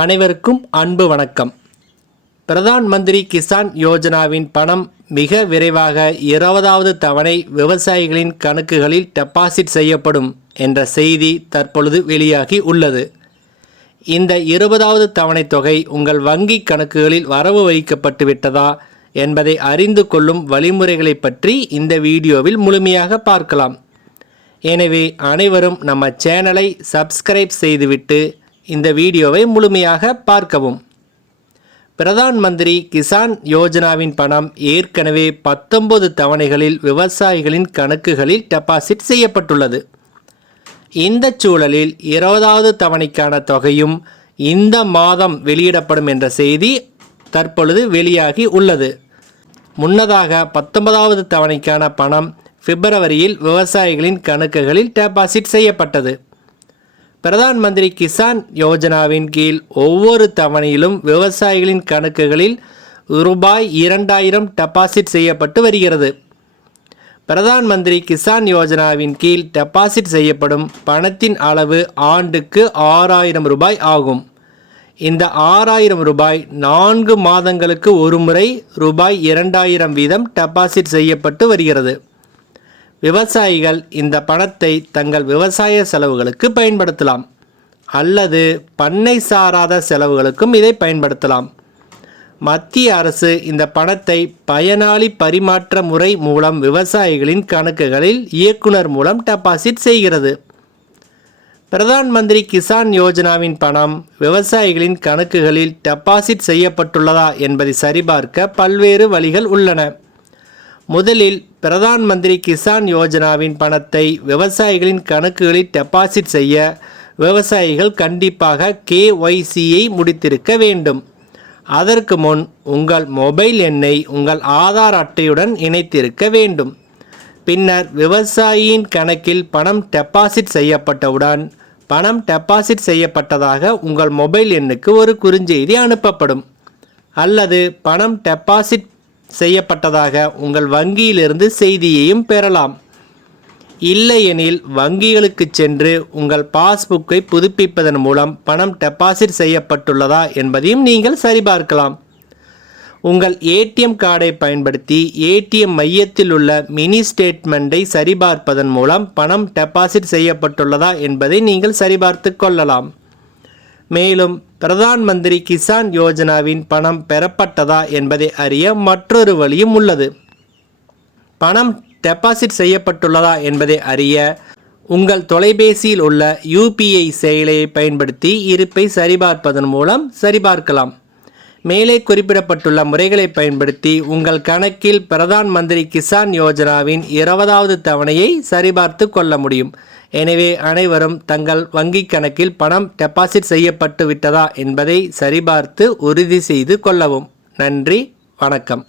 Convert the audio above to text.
அனைவருக்கும் அன்பு வணக்கம். பிரதான் மந்திரி கிசான் யோஜனாவின் பணம் மிக விரைவாக 20வது தவணை விவசாயிகளின் கணக்குகளில் டெபாசிட் செய்யப்படும் என்ற செய்தி தற்பொழுது வெளியாகி உள்ளது. இந்த 20வது தவணை தொகை உங்கள் வங்கி கணக்குகளில் வரவு வைக்கப்பட்டு விட்டதா என்பதை அறிந்து கொள்ளும் வழிமுறைகளை பற்றி இந்த வீடியோவில் முழுமையாக பார்க்கலாம். எனவே அனைவரும் நம்ம சேனலை சப்ஸ்கிரைப் செய்துவிட்டு இந்த வீடியோவை முழுமையாக பார்க்கவும். பிரதான் மந்திரி கிசான் யோஜனாவின் பணம் ஏற்கனவே 19 தவணைகளில் விவசாயிகளின் கணக்குகளில் டெபாசிட் செய்யப்பட்டுள்ளது. இந்த சூழலில் 20வது தவணைக்கான தொகையும் இந்த மாதம் வெளியிடப்படும் என்ற செய்தி தற்பொழுது வெளியாகி உள்ளது. முன்னதாக 19வது தவணைக்கான பணம் பிப்ரவரியில் விவசாயிகளின் கணக்குகளில் டெபாசிட் செய்யப்பட்டது. பிரதான் மந்திரி கிசான் யோஜனாவின் கீழ் ஒவ்வொரு தவணையிலும் விவசாயிகளின் கணக்குகளில் ரூபாய் 2000 டெபாசிட் செய்யப்பட்டு வருகிறது. பிரதான் மந்திரி கிசான் யோஜனாவின் கீழ் டெபாசிட் செய்யப்படும் பணத்தின் அளவு ஆண்டுக்கு 6000 ரூபாய் ஆகும். இந்த 6000 ரூபாய் 4 மாதங்களுக்கு ஒரு முறை ரூபாய் 2000 வீதம் டெபாசிட் செய்யப்பட்டு வருகிறது. விவசாயிகள் இந்த பணத்தை தங்கள் விவசாய செலவுகளுக்கு பயன்படுத்தலாம் அல்லது பண்ணை சாராத செலவுகளுக்கும் இதை பயன்படுத்தலாம். மத்திய அரசு இந்த பணத்தை பயனாளி பரிமாற்ற முறை மூலம் விவசாயிகளின் கணக்குகளில் இயக்குனர் மூலம் டெபாசிட் செய்கிறது. பிரதான் மந்திரி கிசான் யோஜனாவின் பணம் விவசாயிகளின் கணக்குகளில் டெபாசிட் செய்யப்பட்டுள்ளதா என்பதை சரிபார்க்க பல்வேறு வழிகள் உள்ளன. முதலில் பிரதான் மந்திரி கிசான் யோஜனாவின் பணத்தை விவசாயிகளின் கணக்குகளில் டெபாசிட் செய்ய விவசாயிகள் கண்டிப்பாக KYCயை முடித்திருக்க வேண்டும். அதற்கு முன் உங்கள் மொபைல் எண்ணை உங்கள் ஆதார் அட்டையுடன் இணைத்திருக்க வேண்டும். பின்னர் விவசாயியின் கணக்கில் பணம் டெபாசிட் செய்யப்பட்டவுடன் பணம் டெபாசிட் செய்யப்பட்டதாக உங்கள் மொபைல் எண்ணுக்கு ஒரு குறுஞ்செய்தி அனுப்பப்படும். அல்லது பணம் டெபாசிட் செய்யப்பட்டதாக உங்கள் வங்கியிலிருந்து செய்தியையும் பெறலாம். இல்லையெனில் வங்கிகளுக்கு சென்று உங்கள் பாஸ்புக்கை புதுப்பிப்பதன் மூலம் பணம் டெபாசிட் செய்யப்பட்டுள்ளதா என்பதையும் நீங்கள் சரிபார்க்கலாம். உங்கள் ATM கார்டை பயன்படுத்தி ATM மையத்தில் உள்ள மினி ஸ்டேட்மெண்ட்டை சரிபார்ப்பதன் மூலம் பணம் டெபாசிட் செய்யப்பட்டுள்ளதா என்பதை நீங்கள் சரிபார்த்து கொள்ளலாம். மேலும் பிரதான் மந்திரி கிசான் யோஜனாவின் பணம் பெறப்பட்டதா என்பதை அறிய மற்றொரு வழியும் உள்ளது. பணம் டெபாசிட் செய்யப்பட்டுள்ளதா என்பதை அறிய உங்கள் தொலைபேசியில் உள்ள UPI செயலியை பயன்படுத்தி இருப்பை சரிபார்ப்பதன் மூலம் சரிபார்க்கலாம். மேலே குறிப்பிடப்பட்டுள்ள முறைகளை பயன்படுத்தி உங்கள் கணக்கில் பிரதான் மந்திரி கிசான் யோஜனாவின் 20வது தவணையை சரிபார்த்து கொள்ள முடியும். எனவே அனைவரும் தங்கள் வங்கி கணக்கில் பணம் டெபாசிட் செய்யப்பட்டு விட்டதா என்பதை சரிபார்த்து உறுதி செய்து கொள்ளவும். நன்றி, வணக்கம்.